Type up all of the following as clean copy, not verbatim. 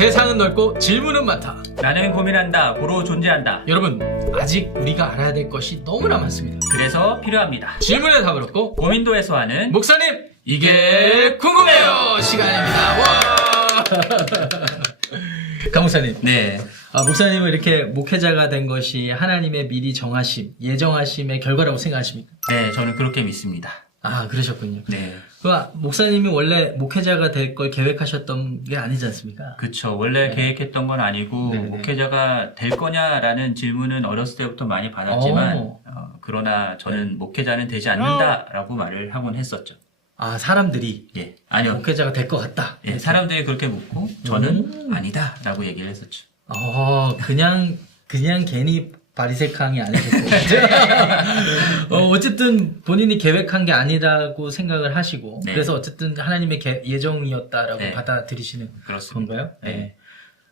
세상은 넓고 질문은 많다. 나는 고민한다. 고로 존재한다. 여러분, 아직 우리가 알아야 될 것이 너무나 많습니다. 그래서 필요합니다. 질문에 답을 얻고 고민도 해소하는 목사님, 이게 궁금해요 시간입니다. 와. 강 목사님. 네. 목사님은 이렇게 목회자가 된 것이 하나님의 미리 정하심, 예정하심의 결과라고 생각하십니까? 네, 저는 그렇게 믿습니다. 그러셨군요. 네. 목사님이 원래 목회자가 될 걸 계획하셨던 게 아니지 않습니까? 그쵸. 원래 계획했던 건 아니고, 네네. 목회자가 될 거냐라는 질문은 어렸을 때부터 많이 받았지만, 그러나 저는 목회자는 되지 않는다라고 말을 하곤 했었죠. 사람들이 예. 아니요. 목회자가 될 것 같다. 예, 사람들이 그렇게 묻고, 저는 아니다라고 얘기를 했었죠. 그냥 괜히 바리새강이 아니셨고. 어쨌든 본인이 계획한 게 아니라고 생각을 하시고, 네. 그래서 어쨌든 하나님의 예정이었다라고 네. 받아들이시는 그렇습니다. 건가요? 네.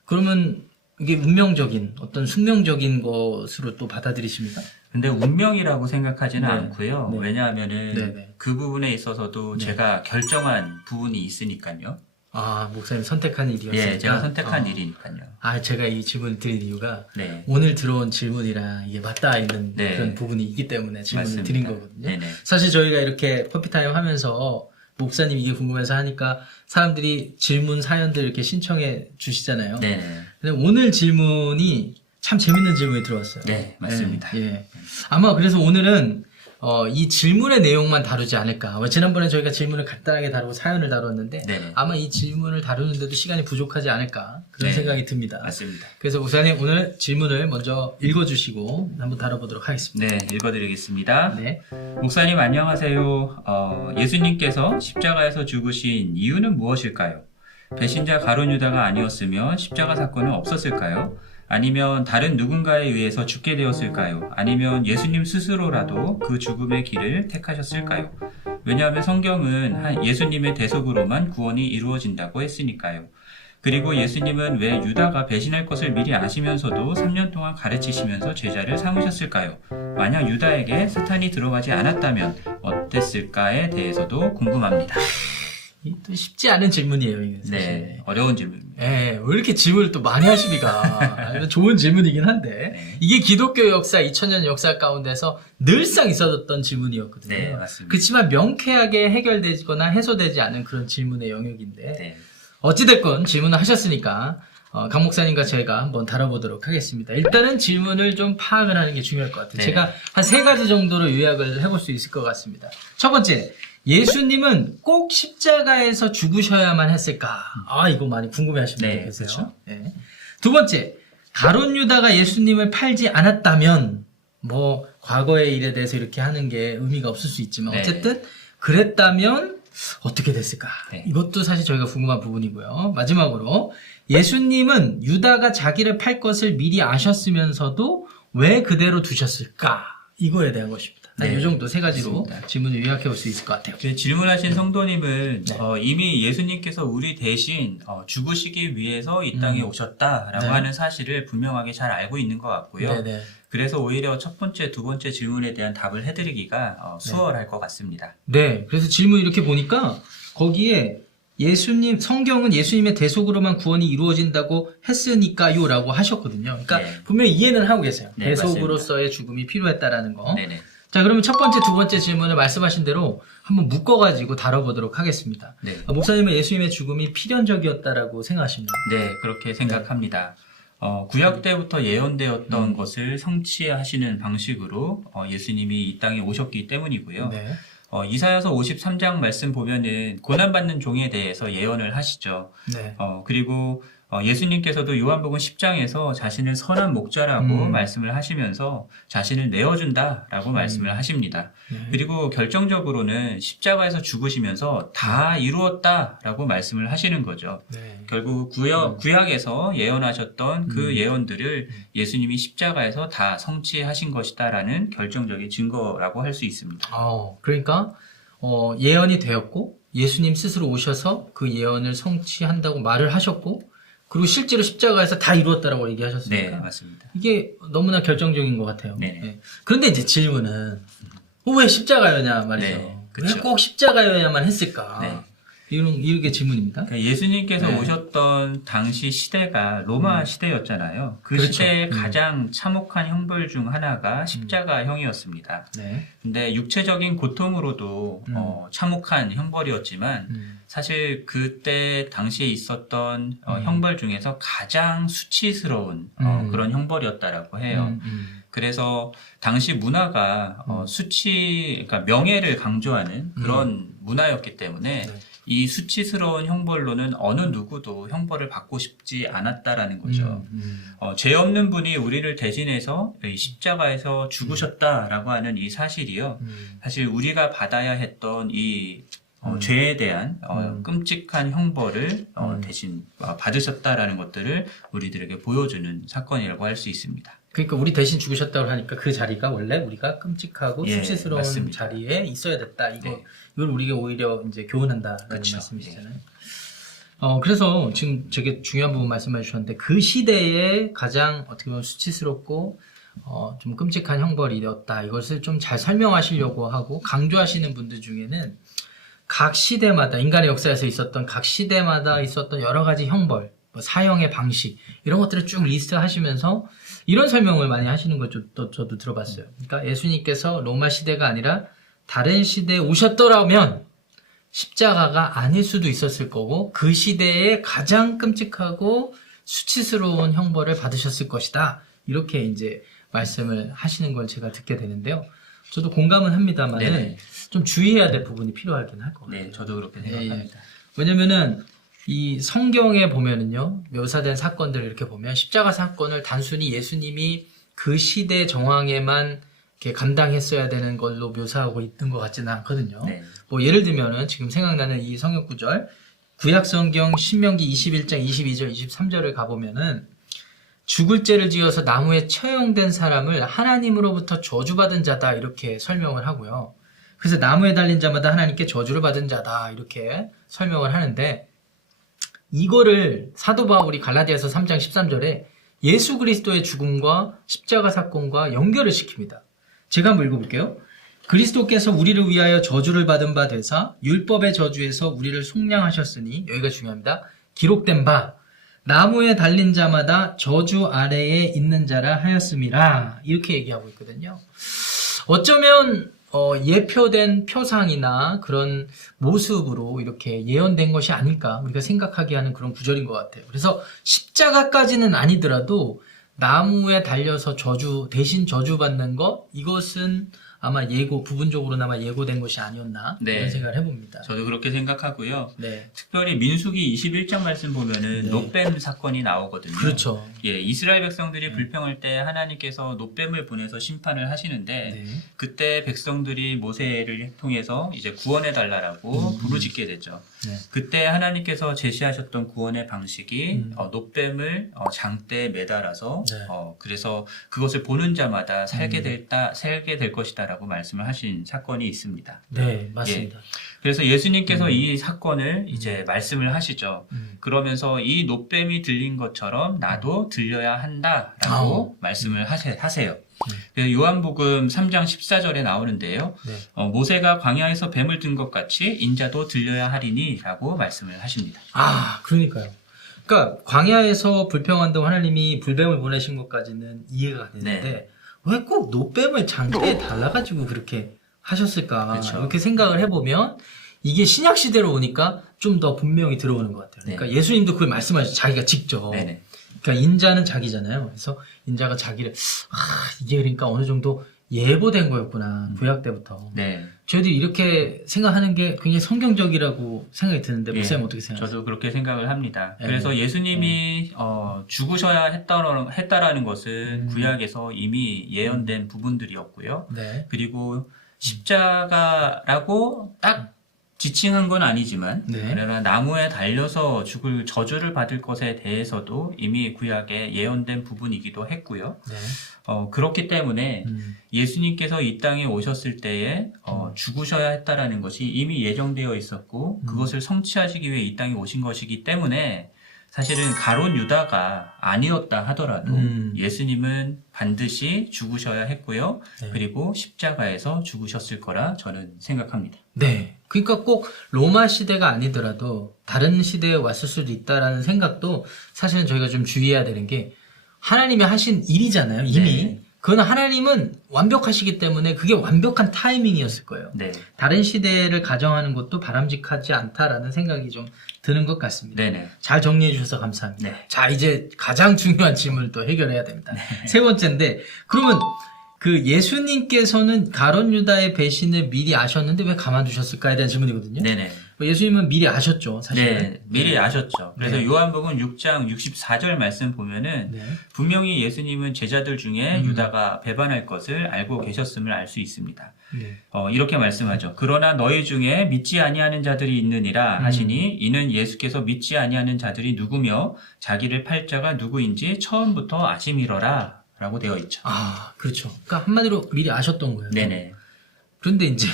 그러면 이게 운명적인, 어떤 숙명적인 것으로 또 받아들이십니까? 근데 운명이라고 생각하지는 네. 않고요. 네. 왜냐하면은 네네. 그 부분에 있어서도 네. 제가 결정한 부분이 있으니까요. 목사님 선택한 일이었으니까. 예, 제가 선택한 일이니까요. 제가 이 질문을 드린 이유가 네. 오늘 들어온 질문이랑 이게 맞닿아 있는 네. 그런 부분이 있기 때문에 질문을 맞습니다. 드린 거거든요. 네네. 사실 저희가 이렇게 커피타임 하면서 목사님 이게 궁금해서 하니까 사람들이 질문 사연들 이렇게 신청해 주시잖아요. 네네. 근데 오늘 질문이 참 재밌는 질문이 들어왔어요. 네, 맞습니다. 예. 아마 그래서 오늘은 이 질문의 내용만 다루지 않을까. 지난번에 저희가 질문을 간단하게 다루고 사연을 다뤘는데 네네. 아마 이 질문을 다루는데도 시간이 부족하지 않을까 그런 네. 생각이 듭니다. 맞습니다. 그래서 목사님 오늘 질문을 먼저 읽어주시고 한번 다뤄보도록 하겠습니다. 네, 읽어드리겠습니다. 네. 목사님 안녕하세요. 예수님께서 십자가에서 죽으신 이유는 무엇일까요? 배신자 가룟 유다가 아니었으면 십자가 사건은 없었을까요? 아니면 다른 누군가에 의해서 죽게 되었을까요? 아니면 예수님 스스로라도 그 죽음의 길을 택하셨을까요? 왜냐하면 성경은 예수님의 대속으로만 구원이 이루어진다고 했으니까요. 그리고 예수님은 왜 유다가 배신할 것을 미리 아시면서도 3년 동안 가르치시면서 제자를 삼으셨을까요? 만약 유다에게 사탄이 들어가지 않았다면 어땠을까에 대해서도 궁금합니다. 또 쉽지 않은 질문이에요, 이게 사실. 네, 어려운 질문입니다. 왜 이렇게 질문을 또 많이 하십니까? 좋은 질문이긴 한데 네. 이게 기독교 역사 2000년 역사 가운데서 늘상 있었던 질문이었거든요. 네, 맞습니다. 그렇지만 명쾌하게 해결되거나 해소되지 않은 그런 질문의 영역인데 네. 어찌됐건 질문을 하셨으니까 강 목사님과 제가 한번 다뤄보도록 하겠습니다. 일단은 질문을 좀 파악을 하는 게 중요할 것 같아요. 네. 제가 한 3가지 정도로 요약을 해볼 수 있을 것 같습니다. 첫 번째, 예수님은 꼭 십자가에서 죽으셔야만 했을까? 이거 많이 궁금해하시는 분들 네, 계세요. 그렇죠. 네. 두 번째, 가룟 유다가 예수님을 팔지 않았다면 과거의 일에 대해서 이렇게 하는 게 의미가 없을 수 있지만 네. 어쨌든 그랬다면 어떻게 됐을까? 네. 이것도 사실 저희가 궁금한 부분이고요. 마지막으로 예수님은 유다가 자기를 팔 것을 미리 아셨으면서도 왜 그대로 두셨을까? 이거에 대한 것입니다. 네. 이 정도 3가지로 맞습니다. 질문을 요약해 볼 수 있을 것 같아요. 질문하신 성도님은 네. 이미 예수님께서 우리 대신 죽으시기 위해서 이 땅에 오셨다라고 네. 하는 사실을 분명하게 잘 알고 있는 것 같고요. 네네. 그래서 오히려 첫 번째, 두 번째 질문에 대한 답을 해드리기가 수월할 것 같습니다. 네. 그래서 질문 이렇게 보니까 거기에 성경은 예수님의 대속으로만 구원이 이루어진다고 했으니까요 라고 하셨거든요. 그러니까 네. 분명히 이해는 하고 계세요. 네, 대속으로서의 죽음이 필요했다라는 거. 네네. 자, 그러면 첫 번째, 두 번째 질문을 말씀하신 대로 한번 묶어가지고 다뤄보도록 하겠습니다. 네. 목사님은 예수님의 죽음이 필연적이었다라고 생각하십니까? 네, 그렇게 생각합니다. 구약 때부터 예언되었던 것을 성취하시는 방식으로 예수님이 이 땅에 오셨기 때문이고요. 네. 이사야서 53장 말씀 보면은 고난받는 종에 대해서 예언을 하시죠. 네. 그리고 예수님께서도 요한복음 10장에서 자신을 선한 목자라고 말씀을 하시면서 자신을 내어준다라고 말씀을 하십니다. 네. 그리고 결정적으로는 십자가에서 죽으시면서 다 이루었다라고 말씀을 하시는 거죠. 네. 결국 구약에서 예언하셨던 그 예언들을 예수님이 십자가에서 다 성취하신 것이다라는 결정적인 증거라고 할 수 있습니다. 그러니까 예언이 되었고 예수님 스스로 오셔서 그 예언을 성취한다고 말을 하셨고 그리고 실제로 십자가에서 다 이루었다라고 얘기하셨으니까 네, 맞습니다. 이게 너무나 결정적인 것 같아요. 네네. 네. 그런데 이제 질문은 왜 십자가였냐 말이죠. 네, 그쵸. 왜 꼭 십자가여야만 했을까? 네. 이렇게 질문입니다. 그러니까 예수님께서 네. 오셨던 당시 시대가 로마 시대였잖아요. 그 그렇죠. 시대의 가장 참혹한 형벌 중 하나가 십자가형이었습니다. 네. 근데 육체적인 고통으로도 참혹한 형벌이었지만 사실 그때 당시에 있었던 형벌 중에서 가장 수치스러운 그런 형벌이었다라고 해요. 그래서 당시 문화가 그러니까 명예를 강조하는 그런 문화였기 때문에 네. 이 수치스러운 형벌로는 어느 누구도 형벌을 받고 싶지 않았다라는 거죠. 죄 없는 분이 우리를 대신해서 이 십자가에서 죽으셨다라고 하는 이 사실이요. 사실 우리가 받아야 했던 이 죄에 대한 끔찍한 형벌을 대신 받으셨다라는 것들을 우리들에게 보여주는 사건이라고 할 수 있습니다. 그러니까 우리 대신 죽으셨다고 하니까 그 자리가 원래 우리가 끔찍하고 예, 수치스러운 맞습니다. 자리에 있어야 됐다. 네. 이걸 우리가 오히려 이제 교훈한다라는 그쵸. 말씀이시잖아요. 그래서 지금 되게 중요한 부분 말씀해 주셨는데 그 시대에 가장 어떻게 보면 수치스럽고 좀 끔찍한 형벌이었다. 이것을 좀 잘 설명하시려고 하고 강조하시는 분들 중에는 각 시대마다 인간의 역사에서 있었던 각 시대마다 있었던 여러 가지 형벌, 뭐 사형의 방식 이런 것들을 쭉 리스트하시면서 이런 설명을 많이 하시는 걸 저도 들어봤어요. 그러니까 예수님께서 로마 시대가 아니라 다른 시대에 오셨더라면 십자가가 아닐 수도 있었을 거고 그 시대에 가장 끔찍하고 수치스러운 형벌을 받으셨을 것이다. 이렇게 이제 말씀을 하시는 걸 제가 듣게 되는데요. 저도 공감은 합니다만은 네네. 좀 주의해야 될 부분이 필요하긴 할 것 같아요. 네, 저도 그렇게 예, 생각합니다. 왜냐면은 이 성경에 보면은요, 묘사된 사건들을 이렇게 보면 십자가 사건을 단순히 예수님이 그 시대 정황에만 이렇게 감당했어야 되는 걸로 묘사하고 있는 것 같지는 않거든요. 네. 뭐 예를 들면은 지금 생각나는 이 성경 구절, 구약 성경 신명기 21장 22절 23절을 가보면은 죽을 죄를 지어서 나무에 처형된 사람을 하나님으로부터 저주받은 자다 이렇게 설명을 하고요. 그래서 나무에 달린 자마다 하나님께 저주를 받은 자다 이렇게 설명을 하는데 이거를 사도 바울이 갈라디아서 3장 13절에 예수 그리스도의 죽음과 십자가 사건과 연결을 시킵니다. 제가 한번 읽어볼게요. 그리스도께서 우리를 위하여 저주를 받은 바 되사 율법의 저주에서 우리를 속량하셨으니 여기가 중요합니다. 기록된 바 나무에 달린 자마다 저주 아래에 있는 자라 하였음이라 이렇게 얘기하고 있거든요. 어쩌면 예표된 표상이나 그런 모습으로 이렇게 예언된 것이 아닐까 우리가 생각하게 하는 그런 구절인 것 같아요. 그래서 십자가까지는 아니더라도 나무에 달려서 대신 저주받는 것 이것은 아마 부분적으로나마 예고된 것이 아니었나 네. 이런 생각을 해봅니다. 저도 그렇게 생각하고요. 네, 특별히 민수기 21장 말씀 보면은 네. 노뱀 사건이 나오거든요. 그렇죠. 예, 이스라엘 백성들이 불평할 때 하나님께서 노뱀을 보내서 심판을 하시는데 네, 그때 백성들이 모세를 통해서 이제 구원해 달라라고 부르짖게 되죠. 네. 그때 하나님께서 제시하셨던 구원의 방식이 노뱀을 장대에 매달아서 네. 그래서 그것을 보는 자마다 살게 될 것이다라고 말씀을 하신 사건이 있습니다. 네, 맞습니다. 그래서 예수님께서 이 사건을 이제 말씀을 하시죠. 그러면서 이 노뱀이 들린 것처럼 나도 들려야 한다라고 말씀을 하세요. 그래서 요한복음 3장 14절에 나오는데요. 네. 모세가 광야에서 뱀을 든 것 같이 인자도 들려야 하리니 라고 말씀을 하십니다. 그러니까요. 그러니까 광야에서 불평한다고 하나님이 불뱀을 보내신 것까지는 이해가 되는데 왜 꼭 노뱀을 장대에 달라가지고 그렇게 하셨을까 그렇죠. 이렇게 생각을 해보면 이게 신약 시대로 오니까 좀 더 분명히 들어오는 것 같아요. 그러니까 예수님도 그걸 말씀하시죠. 자기가 직접. 네네. 그러니까 인자는 자기잖아요. 그래서 인자가 자기를 이게 그러니까 어느 정도 예보된 거였구나. 구약 때부터. 네. 저희들이 이렇게 생각하는 게 굉장히 성경적이라고 생각이 드는데 목사님 어떻게 생각하세요? 저도 그렇게 생각을 합니다. 네. 그래서 예수님이 죽으셔야 했다라는 것은 구약에서 이미 예언된 부분들이었고요. 네. 그리고 십자가라고 딱 지칭한 건 아니지만 네. 그러나 나무에 달려서 죽을 저주를 받을 것에 대해서도 이미 구약에 예언된 부분이기도 했고요. 네. 그렇기 때문에 예수님께서 이 땅에 오셨을 때에 죽으셔야 했다라는 것이 이미 예정되어 있었고 그것을 성취하시기 위해 이 땅에 오신 것이기 때문에 사실은 가룟 유다가 아니었다 하더라도 예수님은 반드시 죽으셔야 했고요. 네. 그리고 십자가에서 죽으셨을 거라 저는 생각합니다. 네. 그러니까 꼭 로마 시대가 아니더라도 다른 시대에 왔을 수도 있다라는 생각도 사실은 저희가 좀 주의해야 되는 게 하나님이 하신 일이잖아요, 이미. 네. 그건 하나님은 완벽하시기 때문에 그게 완벽한 타이밍이었을 거예요. 네. 다른 시대를 가정하는 것도 바람직하지 않다라는 생각이 좀 드는 것 같습니다. 네네. 잘 정리해 주셔서 감사합니다. 네. 자, 이제 가장 중요한 질문을 또 해결해야 됩니다. 세 번째인데, 그러면 그 예수님께서는 가룟 유다의 배신을 미리 아셨는데 왜 가만두셨을까에 대한 질문이거든요. 네네. 예수님은 미리 아셨죠, 사실은. 네, 미리 아셨죠. 그래서 네. 요한복음 6장 64절 말씀 보면은 네. 분명히 예수님은 제자들 중에 음. 유다가 배반할 것을 알고 계셨음을 알 수 있습니다. 네. 이렇게 말씀하죠. 그러나 너희 중에 믿지 아니하는 자들이 있느니라 하시니 이는 예수께서 믿지 아니하는 자들이 누구며 자기를 팔 자가 누구인지 처음부터 아심이러라 라고 되어 있죠. 아, 그렇죠. 그러니까 한마디로 미리 아셨던 거예요. 네네. 그런데 이제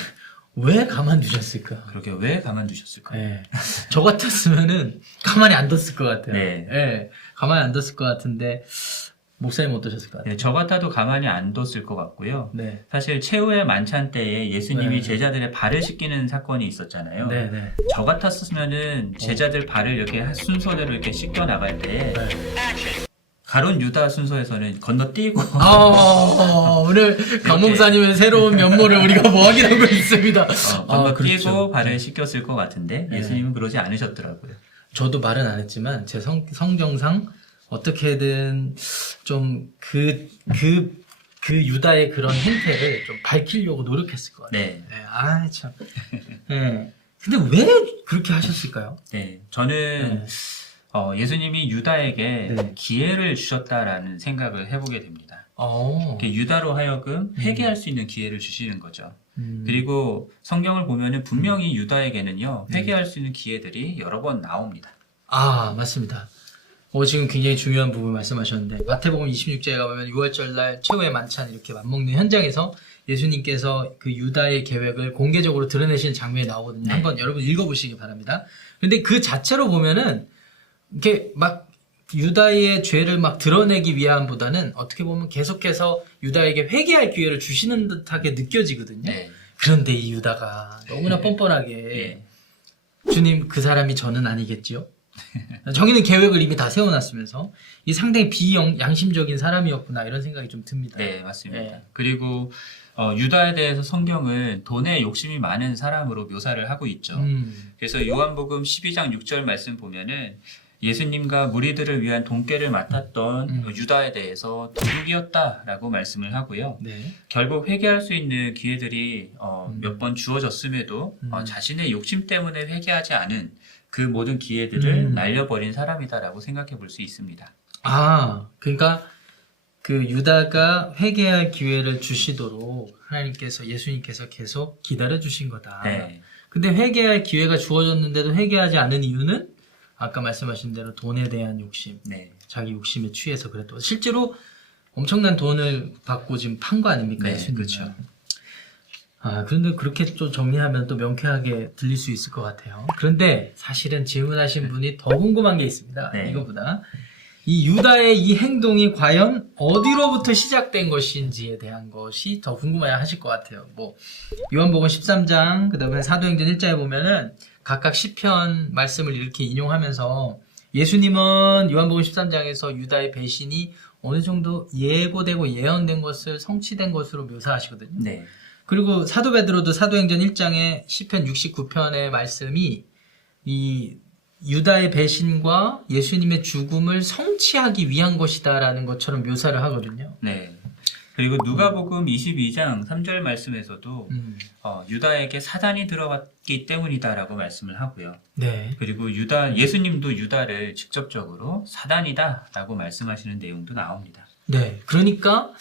왜 가만두셨을까? 그렇게 왜 가만두셨을까요? 네. 저 같았으면은 가만히 안 뒀을 것 같아요. 네. 네. 가만히 안 뒀을 것 같은데 목사님 어떠셨을 것 같아요? 네, 저 같아도 가만히 안 뒀을 것 같고요. 네. 사실 최후의 만찬 때에 예수님이 네. 제자들의 발을 씻기는 사건이 있었잖아요. 네, 네. 저 같았으면은 제자들 발을 이렇게 순서대로 이렇게 씻겨 나갈 때 네. 가룟 유다 순서에서는 건너뛰고 오늘 강목사님의 새로운 면모를 우리가 뭐 확인하고 있습니다. 건너뛰고 그렇죠. 발을 씻겼을 것 같은데 네. 예수님은 그러지 않으셨더라고요. 저도 말은 안 했지만 제 성정상 어떻게든 좀 그 유다의 그런 행태를 좀 밝히려고 노력했을 것 같아요. 네. 네. 아, 참. 네. 근데 왜 그렇게 하셨을까요? 네. 저는 예수님이 유다에게 네. 기회를 주셨다라는 생각을 해보게 됩니다. 이렇게 유다로 하여금 회개할 수 있는 기회를 주시는 거죠. 그리고 성경을 보면은 분명히 유다에게는요, 회개할 수 있는 기회들이 여러 번 나옵니다. 아, 맞습니다. 지금 굉장히 중요한 부분 말씀하셨는데, 마태복음 26장에 가보면 6월절 날 최후의 만찬 이렇게 맞먹는 현장에서 예수님께서 그 유다의 계획을 공개적으로 드러내시는 장면이 나오거든요. 네. 한번 여러분 읽어보시기 바랍니다. 근데 그 자체로 보면은, 이렇게 막 유다의 죄를 막 드러내기 위함보다는 어떻게 보면 계속해서 유다에게 회개할 기회를 주시는 듯하게 느껴지거든요. 네. 그런데 이 유다가 너무나 뻔뻔하게 네. 주님 그 사람이 저는 아니겠지요? 정의는 계획을 이미 다 세워놨으면서 이 상당히 비양심적인 사람이었구나 이런 생각이 좀 듭니다. 네, 맞습니다. 네. 그리고 유다에 대해서 성경은 돈에 욕심이 많은 사람으로 묘사를 하고 있죠. 그래서 요한복음 12장 6절 말씀 보면은 예수님과 무리들을 위한 돈깨를 맡았던 유다에 대해서 도둑이었다라고 말씀을 하고요. 네. 결국 회개할 수 있는 기회들이 몇 번 주어졌음에도 자신의 욕심 때문에 회개하지 않은 그 모든 기회들을 날려버린 사람이다라고 생각해 볼 수 있습니다. 아, 그러니까 그 유다가 회개할 기회를 주시도록 하나님께서 예수님께서 계속 기다려 주신 거다. 네. 근데 회개할 기회가 주어졌는데도 회개하지 않은 이유는 아까 말씀하신 대로 돈에 대한 욕심, 네. 자기 욕심에 취해서 그랬던 실제로 엄청난 돈을 받고 지금 판 거 아닙니까? 네, 예수님은. 그렇죠. 아, 그런데 그렇게 또 정리하면 또 명쾌하게 들릴 수 있을 것 같아요. 그런데 사실은 질문하신 분이 더 궁금한 게 있습니다. 네. 이거보다. 이 유다의 이 행동이 과연 어디로부터 시작된 것인지에 대한 것이 더 궁금해 하실 것 같아요. 뭐, 요한복음 13장, 그 다음에 사도행전 1장에 보면은 각각 시편 말씀을 이렇게 인용하면서 예수님은 요한복음 13장에서 유다의 배신이 어느 정도 예고되고 예언된 것을 성취된 것으로 묘사하시거든요. 네. 그리고 사도 베드로도 사도행전 1장에 시편 69편의 말씀이 이 유다의 배신과 예수님의 죽음을 성취하기 위한 것이다라는 것처럼 묘사를 하거든요. 네. 그리고 누가복음 22장 3절 말씀에서도 유다에게 사단이 들어갔기 때문이다라고 말씀을 하고요. 네. 그리고 예수님도 유다를 직접적으로 사단이다라고 말씀하시는 내용도 나옵니다. 네. 그러니까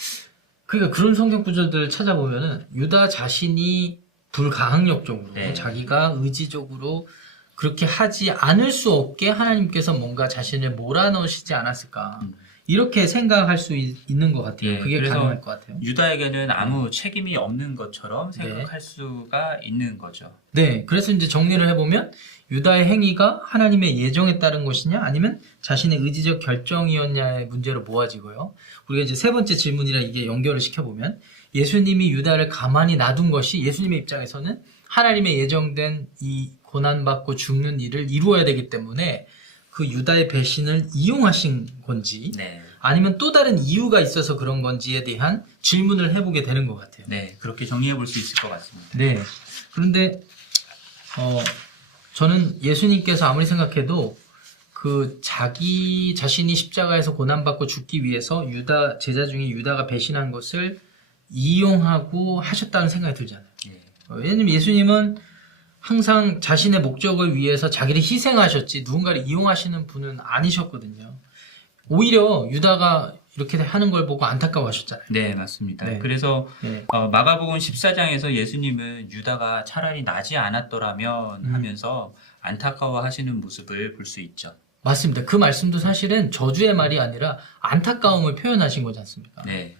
그런 성경 구절들을 찾아보면은 유다 자신이 불가항력적으로 네. 자기가 의지적으로 그렇게 하지 않을 수 없게 하나님께서 뭔가 자신을 몰아넣으시지 않았을까. 이렇게 생각할 수 있는 것 같아요. 예, 그게 그래서 가능할 것 같아요. 유다에게는 아무 책임이 없는 것처럼 생각할 수가 있는 거죠. 네, 그래서 이제 정리를 해보면 유다의 행위가 하나님의 예정에 따른 것이냐 아니면 자신의 의지적 결정이었냐의 문제로 모아지고요. 우리가 이제 세 번째 질문이라 이게 연결을 시켜보면 예수님이 유다를 가만히 놔둔 것이 예수님의 입장에서는 하나님의 예정된 이 고난받고 죽는 일을 이루어야 되기 때문에 그 유다의 배신을 이용하신 건지 네. 아니면 또 다른 이유가 있어서 그런 건지에 대한 질문을 해보게 되는 것 같아요. 네, 그렇게 정리해 볼 수 있을 것 같습니다. 네. 그런데 저는 예수님께서 아무리 생각해도 그 자기 자신이 십자가에서 고난받고 죽기 위해서 유다 제자 중에 유다가 배신한 것을 이용하고 하셨다는 생각이 들잖아요. 네. 왜냐면 예수님은 항상 자신의 목적을 위해서 자기를 희생하셨지 누군가를 이용하시는 분은 아니셨거든요. 오히려 유다가 이렇게 하는 걸 보고 안타까워하셨잖아요. 네, 맞습니다. 네. 그래서 네. 마가복음 14장에서 예수님은 유다가 차라리 나지 않았더라면 하면서 안타까워하시는 모습을 볼 수 있죠. 맞습니다. 그 말씀도 사실은 저주의 말이 아니라 안타까움을 표현하신 거지 않습니까? 네.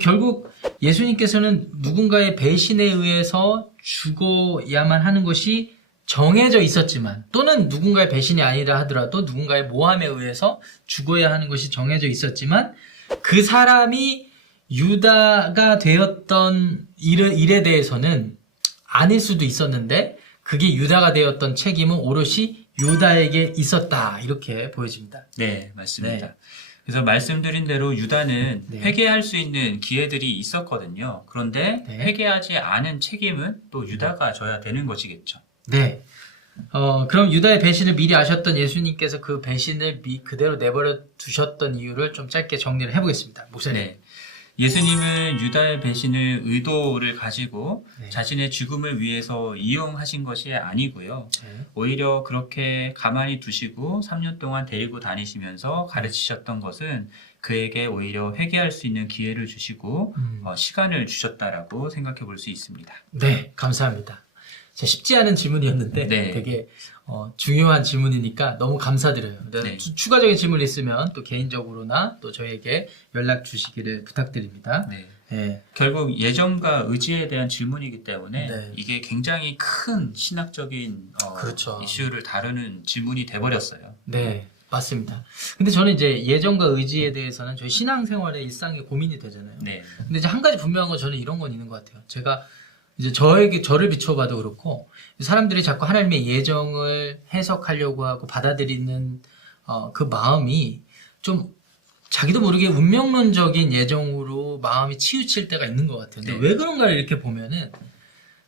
결국 예수님께서는 누군가의 배신에 의해서 죽어야만 하는 것이 정해져 있었지만 또는 누군가의 배신이 아니라 하더라도 누군가의 모함에 의해서 죽어야 하는 것이 정해져 있었지만 그 사람이 유다가 되었던 일에 대해서는 아닐 수도 있었는데 그게 유다가 되었던 책임은 오롯이 유다에게 있었다 이렇게 보여집니다. 네, 맞습니다. 네. 그래서 말씀드린 대로 유다는 네. 회개할 수 있는 기회들이 있었거든요. 그런데 네. 회개하지 않은 책임은 또 유다가 져야 되는 것이겠죠. 네. 그럼 유다의 배신을 미리 아셨던 예수님께서 그 배신을 그대로 내버려 두셨던 이유를 좀 짧게 정리를 해보겠습니다. 목사님. 네. 예수님은 유다의 배신을 의도를 가지고 네. 자신의 죽음을 위해서 이용하신 것이 아니고요. 네. 오히려 그렇게 가만히 두시고 3년 동안 데리고 다니시면서 가르치셨던 것은 그에게 오히려 회개할 수 있는 기회를 주시고 시간을 주셨다라고 생각해 볼 수 있습니다. 네, 감사합니다. 쉽지 않은 질문이었는데 네. 되게 중요한 질문이니까 너무 감사드려요. 네. 추가적인 질문이 있으면 또 개인적으로나 또 저에게 연락 주시기를 부탁드립니다. 네. 네. 결국 예정과 의지에 대한 질문이기 때문에 네. 이게 굉장히 큰 신학적인 그렇죠. 이슈를 다루는 질문이 돼버렸어요. 네, 맞습니다. 근데 저는 이제 예정과 의지에 대해서는 저희 신앙생활의 일상에 고민이 되잖아요. 네. 근데 이제 한 가지 분명한 건 저는 이런 건 있는 것 같아요. 제가 이제 저를 비춰봐도 그렇고 사람들이 자꾸 하나님의 예정을 해석하려고 하고 받아들이는 그 마음이 좀 자기도 모르게 운명론적인 예정으로 마음이 치우칠 때가 있는 것 같아요. 근데 네. 왜 그런가를 이렇게 보면은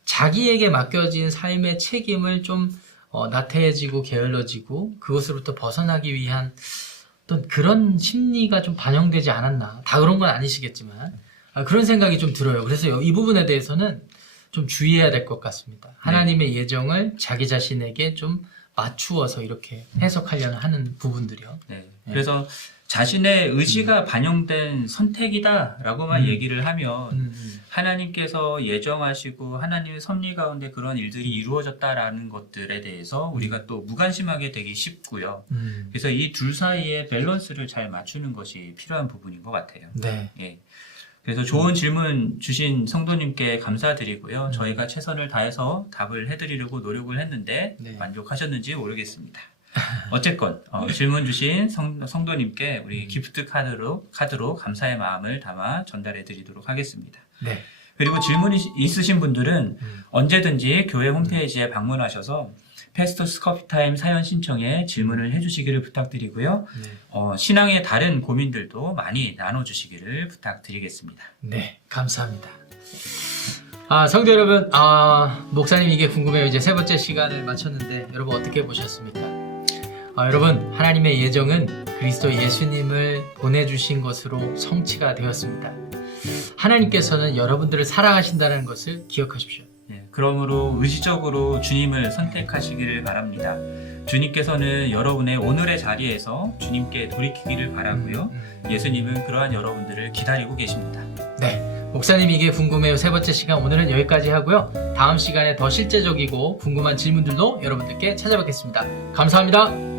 자기에게 맡겨진 삶의 책임을 좀 나태해지고 게을러지고 그것으로부터 벗어나기 위한 어떤 그런 심리가 좀 반영되지 않았나. 다 그런 건 아니시겠지만 그런 생각이 좀 들어요. 그래서 이 부분에 대해서는 좀 주의해야 될 것 같습니다. 하나님의 예정을 자기 자신에게 좀 맞추어서 이렇게 해석하려는 하는 부분들이요. 네. 그래서 자신의 의지가 반영된 선택이다라고만 얘기를 하면 하나님께서 예정하시고 하나님의 섭리 가운데 그런 일들이 이루어졌다라는 것들에 대해서 우리가 또 무관심하게 되기 쉽고요. 그래서 이 둘 사이의 밸런스를 잘 맞추는 것이 필요한 부분인 것 같아요. 네. 예. 그래서 좋은 질문 주신 성도님께 감사드리고요. 저희가 최선을 다해서 답을 해드리려고 노력을 했는데 네. 만족하셨는지 모르겠습니다. 어쨌건 질문 주신 성도님께 우리 기프트 카드로 감사의 마음을 담아 전달해 드리도록 하겠습니다. 네. 그리고 질문이 있으신 분들은 언제든지 교회 홈페이지에 방문하셔서 패스토스 커피타임 사연 신청에 질문을 해주시기를 부탁드리고요. 네. 신앙의 다른 고민들도 많이 나눠주시기를 부탁드리겠습니다. 네, 감사합니다. 성도 여러분, 목사님 이게 궁금해요. 이제 세 번째 시간을 마쳤는데 여러분 어떻게 보셨습니까? 여러분, 하나님의 예정은 그리스도 예수님을 보내주신 것으로 성취가 되었습니다. 하나님께서는 여러분들을 사랑하신다는 것을 기억하십시오. 네, 그러므로 의지적으로 주님을 선택하시기를 바랍니다. 주님께서는 여러분의 오늘의 자리에서 주님께 돌이키기를 바라고요. 예수님은 그러한 여러분들을 기다리고 계십니다. 네, 목사님 이게 궁금해요. 세 번째 시간 오늘은 여기까지 하고요. 다음 시간에 더 실제적이고 궁금한 질문들로 여러분들께 찾아뵙겠습니다. 감사합니다.